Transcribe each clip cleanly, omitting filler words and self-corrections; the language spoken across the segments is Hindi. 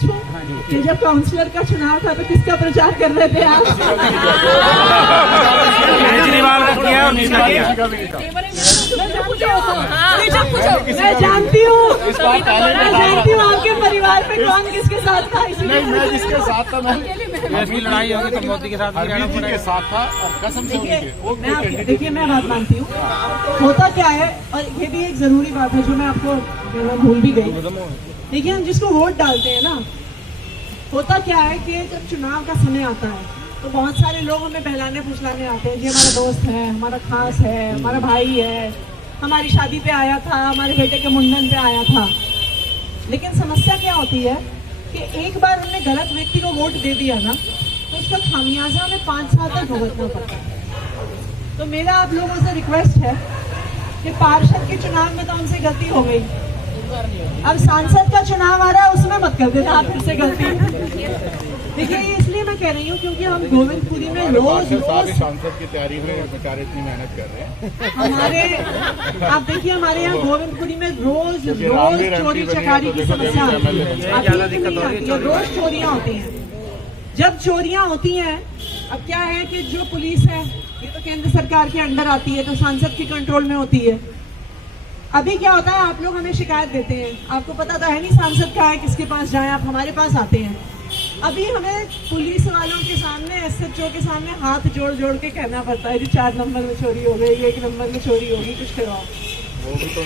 पूछूं कि जब काउंसलर का चुनाव था तो किसका प्रचार कर रहे थे आप? केजरीवाल का किया और किसका किया? मैं जानती हूँ आपके परिवार में कौन किसके साथ था। नहीं, मैं जिसके साथ था, मैं ऐसी लड़ाई होगी तो मोदी के साथ भी रहना अरविंद जी के पड़ेगा। साथ था और कसम से उनके देखिए मैं बात मानती हूँ, होता क्या है, और ये भी एक जरूरी बात है जो मैं आपको भूल भी गई। देखिए हम जिसको वोट डालते हैं ना, होता क्या है कि जब चुनाव का समय आता है तो बहुत सारे लोग हमें बहलाने फुसलाने आते हैं, जी हमारा दोस्त है, हमारा खास है, हमारा भाई है, हमारी शादी पे आया था, हमारे बेटे के मुंडन पे आया था। लेकिन समस्या क्या होती है कि एक बार हमने गलत व्यक्ति को वोट दे दिया ना तो उसका खामियाजा हमें 5 साल तक भुगतना पड़ता है। तो मेरा आप लोगों से रिक्वेस्ट है कि पार्षद के चुनाव में तो हमसे गलती हो गई, अब सांसद का चुनाव आ रहा है उसमें मत कर देना आप फिर से गलती। देखिए ये इसलिए मैं कह रही हूँ क्योंकि हम गोविंदपुरी में रोज सांसद की तैयारी में बेचारे इतनी मेहनत कर रहे हैं। हमारे आप देखिए हमारे यहाँ गोविंदपुरी में रोज चोरी चकारी की समस्या आती है, रोज चोरियाँ होती हैं। जब चोरियाँ होती हैं, अब क्या है कि जो पुलिस है ये तो केंद्र सरकार के अंडर आती है, तो सांसद के कंट्रोल में होती है। अभी क्या होता है, आप लोग हमें शिकायत देते हैं, आपको पता तो है नहीं सांसद का है, किसके पास जाएं, आप हमारे पास आते हैं। अभी हमें पुलिस वालों के सामने, एसएचओ के सामने हाथ जोड़ जोड़ के कहना पड़ता है जी 4 नंबर में चोरी हो गई, 1 नंबर में चोरी होगी, कुछ करवाओ।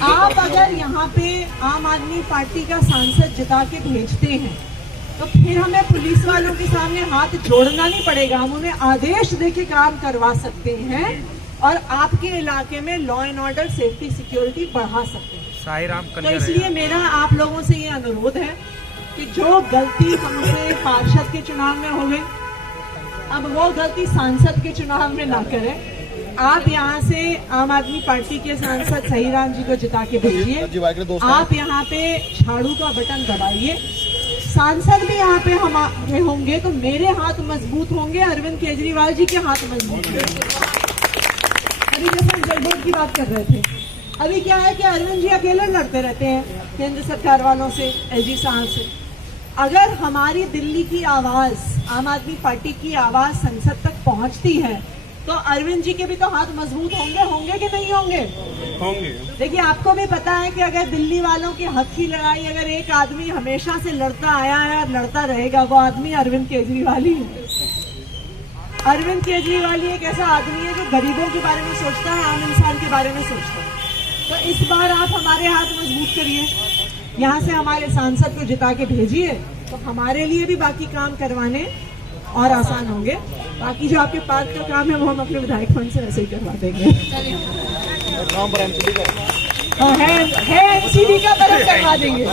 आप अगर यहाँ पे आम आदमी पार्टी का सांसद जिता के भेजते हैं तो फिर हमें पुलिस वालों के सामने हाथ जोड़ना नहीं पड़ेगा, हम उन्हें आदेश देके काम करवा सकते हैं और आपके इलाके में law and order, safety, security बढ़ा सकते हैं। साई राम तो इसलिए मेरा आप लोगों से ये अनुरोध है कि जो गलती हमसे पार्षद के चुनाव में हो गई, अब वो गलती सांसद के चुनाव में ना करें। आप यहाँ से आम आदमी पार्टी के सांसद सहीराम जी को जिता के भेजिए, आप यहाँ पे झाड़ू का बटन दबाइए। सांसद भी यहाँ पे हम होंगे तो मेरे हाथ मजबूत होंगे, अरविंद केजरीवाल जी के हाथ मजबूत होंगे। अभी जैसे हम जलबोर्ड की बात कर रहे थे, अभी क्या है कि अरविंद जी अकेले लड़ते रहते हैं केंद्र सरकार वालों से, एलजी साहब से। अगर हमारी दिल्ली की आवाज, आम आदमी पार्टी की आवाज संसद तक पहुंचती है तो अरविंद जी के भी तो हाथ मजबूत होंगे कि नहीं होंगे? देखिए आपको भी पता है कि अगर दिल्ली वालों के हक की लड़ाई अगर एक आदमी हमेशा से लड़ता आया है और लड़ता रहेगा, वो आदमी अरविंद केजरीवाल ही है। अरविंद केजरीवाल एक ऐसा आदमी है जो गरीबों के बारे में सोचता है, आम इंसान के बारे में सोचता है। तो इस बार आप हमारे हाथ मजबूत करिए, यहाँ से हमारे सांसद को जिता के भेजिए, तो हमारे लिए भी बाकी काम करवाने और आसान होंगे। बाकी जो आपके पार्क का काम है वो हम अपने विधायक फंड से वैसे ही करवा देंगे। है एमसीडी का बरस करवा देंगे।